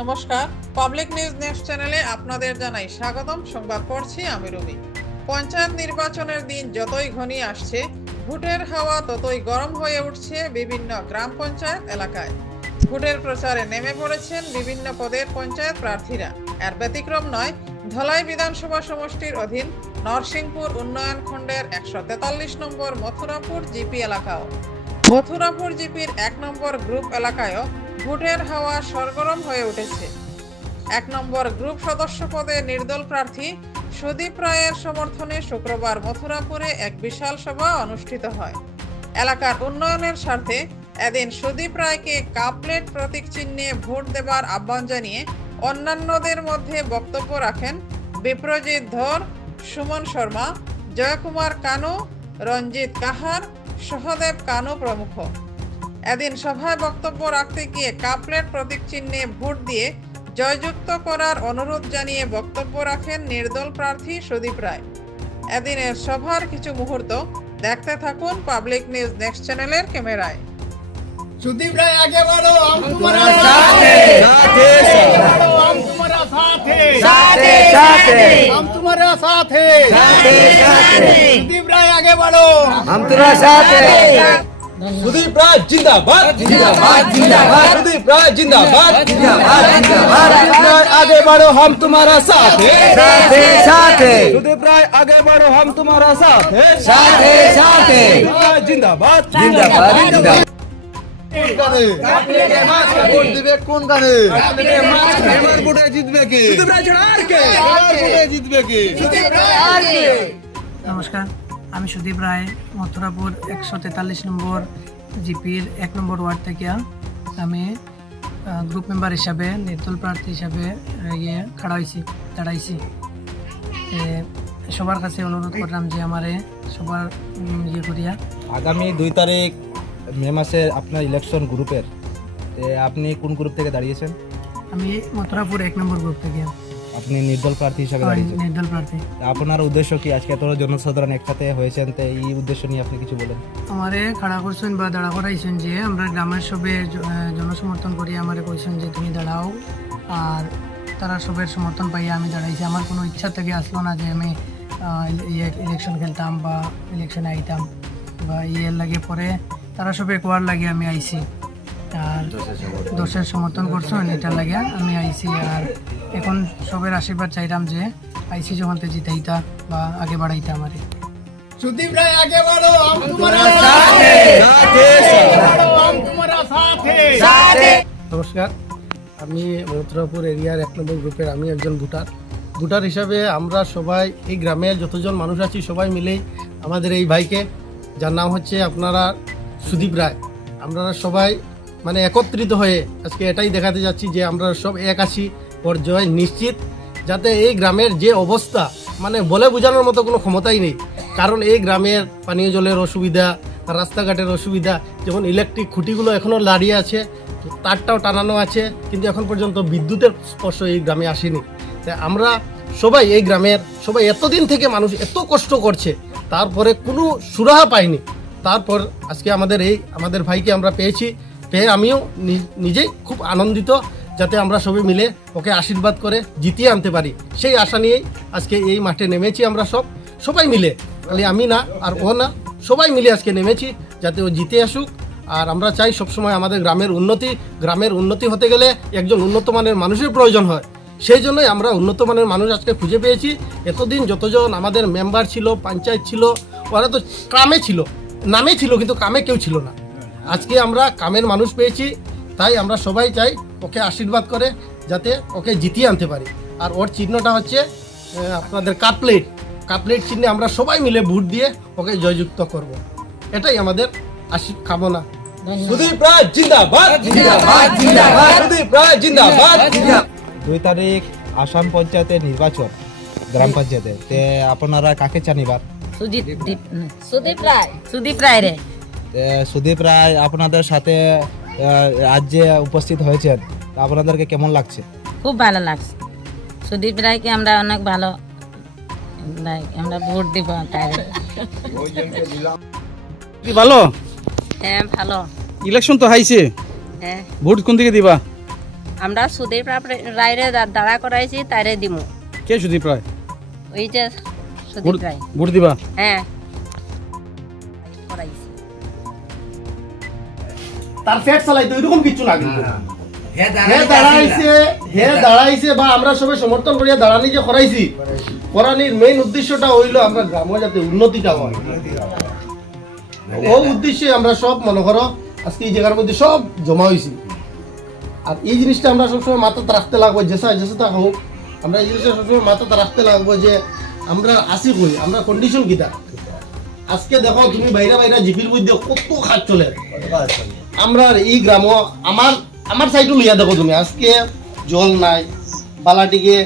নমস্কার। Public news next চ্যানেলে আপনাদের জানাই স্বাগতম। সংবাদ পড়ছি আমি রবি। পঞ্চায়েত নির্বাচনের দিন যতই ঘনিয়ে আসছে, ভোটের হাওয়া ততই গরম হয়ে উঠছে বিভিন্ন গ্রাম পঞ্চায়েত এলাকায়। ভোটের প্রচারে নেমে পড়েছেন বিভিন্ন পদের পঞ্চায়েত প্রার্থীরা। এর ব্যতিক্রম নয়, ধলাই বিধানসভা সমষ্টির অধীন নরসিংপুর উন্নয়ন খণ্ডের একশো তেতাল্লিশ নম্বর মথুরাপুর জিপি এলাকাও। মথুরাপুর জিপির এক নম্বর গ্রুপ এলাকায়ও ভোটের হাওয়া সরগরম হয়ে উঠেছে। এক নম্বর গ্রুপ সদস্য পদে নির্দল প্রার্থী সুদীপ রায়ের সমর্থনে শুক্রবার মথুরাপুরে এক বিশাল সভা অনুষ্ঠিত হয়। এলাকার উন্নয়নের স্বার্থে এদিন সুদীপ রায়কে কাপলেট প্রতীক চিহ্নে ভোট দেবার আহ্বান জানিয়ে অন্যান্যদের মধ্যে বক্তব্য রাখেন বিপ্রজিৎ ধর, সুমন শর্মা, জয়কুমার কানু, রঞ্জিত কাহার, সহদেব কানু প্রমুখ। এদিন সভায় বক্তব্য রাখতে গিয়ে কাপলেট প্রতীক চিহ্নে ভোট দিয়ে জয়যুক্ত করার অনুরোধ জানিয়ে বক্তব্য রাখেন নির্দল প্রার্থী সুদীপ রায়। এদিনের সভার কিছু মুহূর্ত দেখতে থাকুন পাবলিক নিউজ নেক্সট চ্যানেলের ক্যামেরায়। সুদীপ রায় আগে বলো আম সাথে। সাথে। আম সাথে। সাথে সাথে। আম সাথে। সাথে সাথে। সুদীপ রায় আগে বলো। আম তোমারা সাথে। सुदीप राज जिंदाबाद जिंदाबाद जिंदाबाद सुदीप राज जिंदाबाद जिंदाबाद जिंदाबाद सुदीप राय आगे बढ़ो हम तुम्हारा साथ है साथे साथे सुदीप राय आगे बढ़ो हम तुम्हारा साथ है साथे साथे सुदीप राय जिंदाबाद जिंदाबाद जिंदाबाद ভোট দিবে কোন গানে এবার ভোটে জিতবে কি সুদীপ রায় ছাড়া আর কে এবার ভোটে জিতবে কি নমস্কার আমি সুদীপ রায় মথুরাপুর একশো তেতাল্লিশ নম্বর জিপির এক নম্বর ওয়ার্ড থেকে আমি গ্রুপ মেম্বার হিসাবে নির্দল প্রার্থী হিসাবে ইয়ে খাড়া হয়েছি দাঁড়াইছি। সবার কাছে অনুরোধ করলাম যে আমারে সবার ইয়ে করিয়া। আগামী দুই তারিখ মে মাসে আপনার ইলেকশন গ্রুপের আপনি কোন গ্রুপ থেকে দাঁড়িয়েছেন? আমি মথুরাপুর এক নম্বর গ্রুপ থেকে। আপনি নির্দল প্রার্থী হিসাবে দাঁড়িয়েছেন। নির্দল প্রার্থী। আপনার উদ্দেশ্য কি? আজকে এত জনসাধারণ একসাথে হয়েছেন তো এই উদ্দেশ্য নিয়ে আপনি কিছু বলেন। আমারে খাড়া করছেন বা দাঁড়া করাইছেন যে আমরা গ্রামের সবে জনসমর্থন করি আমারে কইছেন যে তুমি দাঁড়াও। আর তারা সবের সমর্থন পাইয়া আমি দাঁড়াইছি। আমার কোনো ইচ্ছা থেকে আসলো না যে আমি ইলেকশন খেলতাম বা ইলেকশনে আইতাম বা ইয়ের লাগে পরে তারা সবে কোয়ার লাগে আমি আইছি। আর দোষের সমর্থন করছেন এটার লাগে আমি আইছি। আর এখন সবের আশীর্বাদ চাইতাম যে আইসি জমানতে জিতাইতা বা আগে বাড়াইতা আমার। সুদীপ রায় আগে বাড়ো আম সাথে। নমস্কার আমি মথুরাপুর এরিয়ার এক নম্বর গ্রুপের আমি একজন ভোটার। ভোটার হিসাবে আমরা সবাই এই গ্রামের যতজন মানুষ আছি সবাই মিলেই আমাদের এই ভাইকে যার নাম হচ্ছে আপনারা সুদীপ রায়। আমরা সবাই মানে একত্রিত হয়ে আজকে এটাই দেখাতে যাচ্ছি যে আমরা সব এক আছি। ওর জয় নিশ্চিত যাতে এই গ্রামের যে অবস্থা মানে বলে বোঝানোর মতো কোনো ক্ষমতাই নেই। কারণ এই গ্রামের পানীয় জলের অসুবিধা, রাস্তাঘাটের অসুবিধা, যেমন ইলেকট্রিক খুঁটিগুলো এখনও দাঁড়িয়ে আছে তারটাও টানানো আছে, কিন্তু এখন পর্যন্ত বিদ্যুতের স্পর্শ এই গ্রামে আসেনি। তাই আমরা সবাই এই গ্রামের, সবাই এতদিন থেকে মানুষ এত কষ্ট করছে, তারপরে কোনো সুরাহা পায়নি তারপর আজকে আমাদের এই, আমাদের ভাইকে আমরা পেয়েছি, পেয়ে আমিও নিজেই খুব আনন্দিত যাতে আমরা সবাই মিলে ওকে আশীর্বাদ করে জিতিয়ে আনতে পারি। সেই আশা নিয়েই আজকে এই মাঠে নেমেছি আমরা সব। সবাই মিলে, খালি আমি না আর ও না, সবাই মিলে আজকে নেমেছি যাতে ও জিতে আসুক। আর আমরা চাই সবসময় আমাদের গ্রামের উন্নতি গ্রামের উন্নতি হতে গেলে একজন উন্নত মানের মানুষের প্রয়োজন হয়। সেই জন্যই আমরা উন্নত মানের মানুষ আজকে খুঁজে পেয়েছি। এতদিন যতজন আমাদের মেম্বার ছিল, পঞ্চায়েত ছিল, ওরা তো কামে ছিল, নামে ছিল, কিন্তু কামে কেউ ছিল না। আজকে আমরা কামের মানুষ পেয়েছি, তাই আমরা সবাই চাই ওকে আশীর্বাদ করে যাতে ওকে জিতিয়ে আনতে পারি। আর ওর চিহ্নটা হচ্ছে আপনাদের কাটলেট কাটলেট চিহ্নে আমরা সবাই মিলে ভোট দিয়ে ওকে জয়যুক্ত করব। এটাই আমাদের আশীর কামনা। দুই তারিখ আসাম পঞ্চায়েতের নির্বাচন গ্রাম পঞ্চায়েতে। তে আপনারা কাকে চান এবার সুদীপ রায়। রে। সুদীপ রায় আপনাদের সাথে রাজ্যে উপস্থিত হয়েছেন। তা আপনাদেরকে কেমন লাগছে? খুব ভালো লাগছে। সুদীপ রায়কে আমরা অনেক ভালো আমরা ভোট দিব কি ভালো? হ্যাঁ ভালো। ইলেকশন তো হাইছে। হ্যাঁ। ভোট কোন দিকে দিবা? আমরা সুদীপ রায়- রায়রে দাঁড়া করাইছি তারে দিমু। কে সুদীপ রায়? ওই যে সুদীপ রায়। ভোট দিবা? হ্যাঁ। করাইছি তার ফ্যাট চালাইতো এরকম কিছু না কিন্তু। হে দাঁড়াইছে। হে দাঁড়াইছে। বা আমরা সবাই সমর্থন করিয়া দাঁড়ানি যে করাইছি। করানির মেইন উদ্দেশ্যটা হইল আমরা গ্রামে যাতে উন্নতিটা হয়। ও উদ্দেশ্যে আমরা সব মনে করো আজকে এই জায়গার মধ্যে সব জমা হয়েছি আর এই জিনিসটা আমরা সবসময় মাথাতে রাখতে লাগবো যেসা যেসা হোক। আমরা এই জিনিসটা সবসময় মাথাতে রাখতে লাগবো যে আমরা আসি কই? আমরা কন্ডিশন কিটা? আজকে দেখো তুমি বাইরে বাইরে জিপির মধ্যে কত খাট চলে। আমরা এই গ্রাম আমার আমার সাইডও লইয়া দেখো তুমি আজকে জল নাই বালাটিকে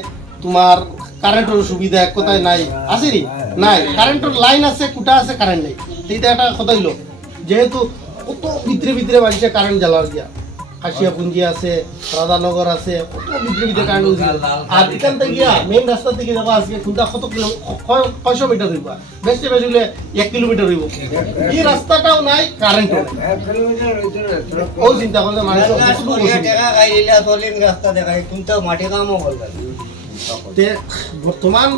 তোমার কারেন্টের সুবিধা এক কথায় নাই? আছে নি? নাই। কারেন্টের লাইন আছে কুটা আছে কারেন্ট নেই। এইটা একটা কথা হইল। যেহেতু কত ভিতরে ভিতরে বাজছে কারেন্ট জ্বালার দিয়া। কাশিয়া পুঞ্জি আছে রাধানগর আছে কত কারেন্ট আর এখান থেকে গিয়া রাস্তা থেকে যাব আজকে খুদা কত কিলো কয়শো মিটার হইব বেশি বেশি হইলে এক কিলোমিটার হইব। এই রাস্তাটাও নাই কারেন্টও নাই। ও চিন্তা করলে মানুষ বর্তমান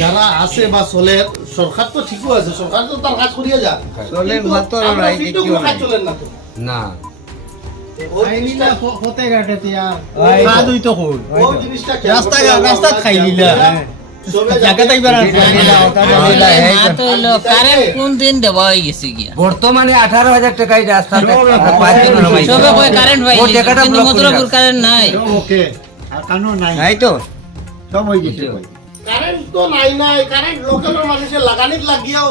যারা আছে বা চলে সরকার তো ঠিকও আছে সরকার তো তার কাজ করিয়া যা। চলেন না না। খাই নিলা বর্তমানে আঠারো হাজার টাকায় রাস্তা নাই। ওকে। আর কানো নাই। নাই তো। সব হয়ে গেছে কারেন্ট তো নাই নাই কারেন্ট মানুষের লাগানিত লাগিয়াও।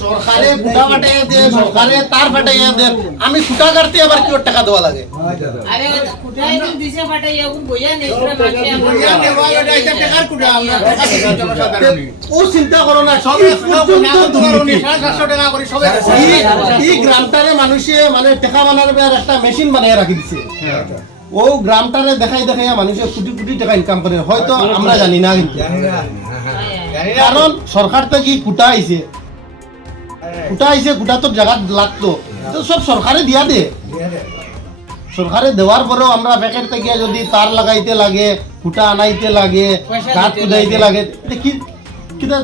সরকারে ফুটা ফাটাইয়া দেয়। সরকারে তার ফাটাইয়া আমি ফুটা কাটতে আবার কি ওর টাকা দেওয়া লাগে কুটা, ও চিন্তা করো না সব টাকা করে সবে এই- এই গ্রামটারে মানুষে মানে টাকা বানানোর আর একটা মেশিন বানিয়ে রাখি দিছে। ও গ্রামটারে দেখাই দেখাই মানুষে কোটি কোটি টাকা ইনকাম করে হয়তো আমরা জানি না কিন্তু। কারণ সরকার থেকে কুটা আইছে কুটা আইছে কুটা তো জায়গা লাগতো। তো সব সরকারে দিয়া দে। সরকারে দেওয়ার পরেও আমরা প্যাকেট থেকে যদি তার লাগাইতে লাগে কুটা আনাইতে লাগে গাছ কুদাইতে লাগে। কি কিটা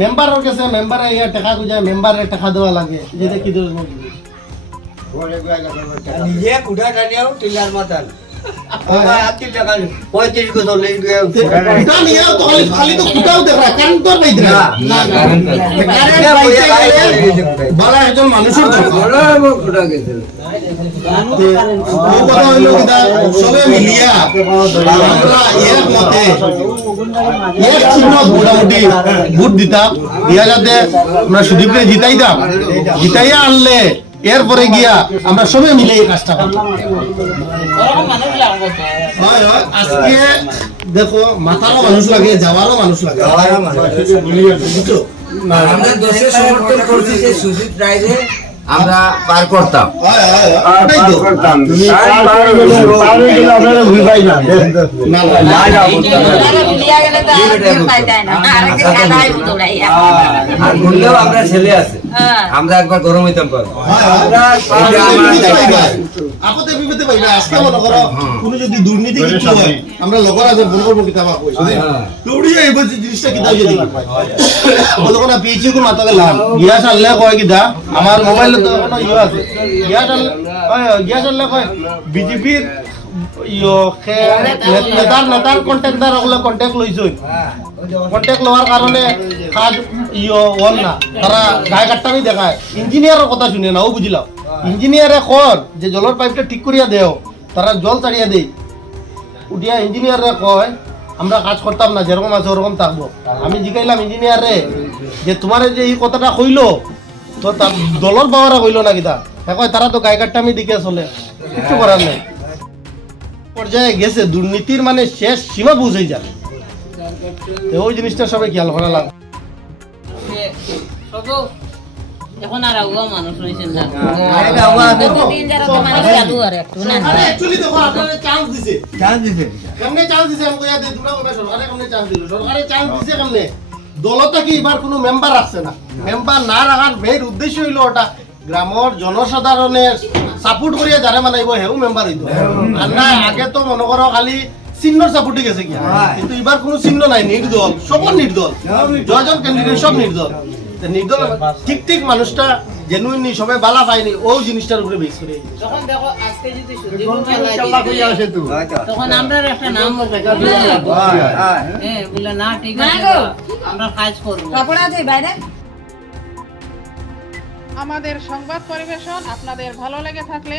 মেম্বারের কাছে মেম্বারে ইয়া টাকা কুজায় মেম্বারে টাকা দেওয়া লাগে। যেটা কি? নিজে কুঠা টানিয়াও টিলার মাতাল। পঁয়ত্রিশ গো চল্লিশ খালি তো দেখা তো বলা একজন মানুষের সবে মিলিয়া আমরা মতে এক চিহ্ন মোটামুটি ভোট দিতাম দিয়া যাতে আমরা সুদীপকে জিতাইতাম জিতাইয়া আনলে এরপরে গিয়া আমরা সবাই মিলে এই কাজটা আজকে দেখো মাথারও মানুষ লাগে যাওয়ারও মানুষ লাগে। আমরা দোষে সমর্থন করছি যে সুজিত রায়রে আমরা পার করতাম। হয়, হয়, হয়, ওটাই তো। না, না, না, আমরা ছেলে আছে। আমরা একবার গরম হইতাম পারব হয়, হয়। এটা আমার আপদে বিপদে দায়িত্ব। পাইবা। আপদে বিপদে পাইবা। আজকে মনে করো, কোনো যদি দুর্নীতি কিছু হয়, আমরা লগর আগে ভুল করব কিতাবা কই, বুঝলি? দৌড়িয়ে জিনিসটা কিতা হইছে দেখি। বলো কোনা PHU কো গ্যাস আনলে কয় কিতা, আমার মোবাইলে তো এখনও ইয়ে আছে। গ্যাস আনলে- কয়, গ্যাস আনলে কয়, বিজেপির ইয়ো নেতার নেতার কন্ট্যাক্টার ওগুলো কন্ট্যাক্ট লইছই কন্ট্যাক্ট লওয়ার কারণে কাজ ইয়ো ওর না। তারা গায়ে কাট্টামি দেখায়। ইঞ্জিনিয়ারের কথা শুনে না, ও বুঝলাম ইঞ্জিনিয়ারে কর যে জলের পাইপটা ঠিক করিয়া দেও, তারা জল ছাড়িয়া দেই। উঠিয়া ইঞ্জিনিয়ারে কয়, আমরা কাজ করতাম না, যেরকম আছে ওরকম থাকব। আমি জিগাইলাম ইঞ্জিনিয়ারে যে, তোমার যে এই কথাটা কইলো, তো তার দলের বাবারা কইলো না কিতা? কয়, তারা তো গায়ে কাট্টামি দিকে চলে কিছু করার নেই। পর্যায়ে গেছে, দুর্নীতির মানে শেষ সীমা পৌঁছে যাবে। ওই জিনিসটা সবাই খেয়াল করা লাগবে এখন আর আগুয়া মানুষ রয়েছেন না। এটা আবার দিন যারা তো মানুষ চালু আর একটু না অ্যাকচুয়ালি দেখো আপনারা চান্স দিছে। চান্স দিছে কেমনে চান্স দিছে? আমি কইয়া দিই তোমরা কবে সরকারে কেমনে চান্স দিল? সরকারে চান্স দিছে কেমনে? দলতে কি এবার কোনো মেম্বার না? মেম্বার না রাখার মেয়ের উদ্দেশ্য হইল ওটা গ্রামর জনসাধারণের সাপোর্ট করিয়া যারা মানাইব হেও মেম্বার হইতো। আর না আগে তো মনে করো খালি চিহ্নর সাপোর্টে গেছে কি কিন্তু এবার কোনো চিহ্ন নাই নির্দল নির্দল। জয়জন ক্যান্ডিডেট সব নির্দল। নির্দল ঠিক ঠিক মানুষটা জেনুইনলি সবাই বালা পায়নি ও জিনিসটার উপরে বেস করে। তখন দেখো আজকে যদি তখন আমরা একটা নাম হ্যাঁ বলে না ঠিক আছে আমরা কাজ করব। আমাদের সংবাদ পরিবেশন আপনাদের ভালো লেগে থাকলে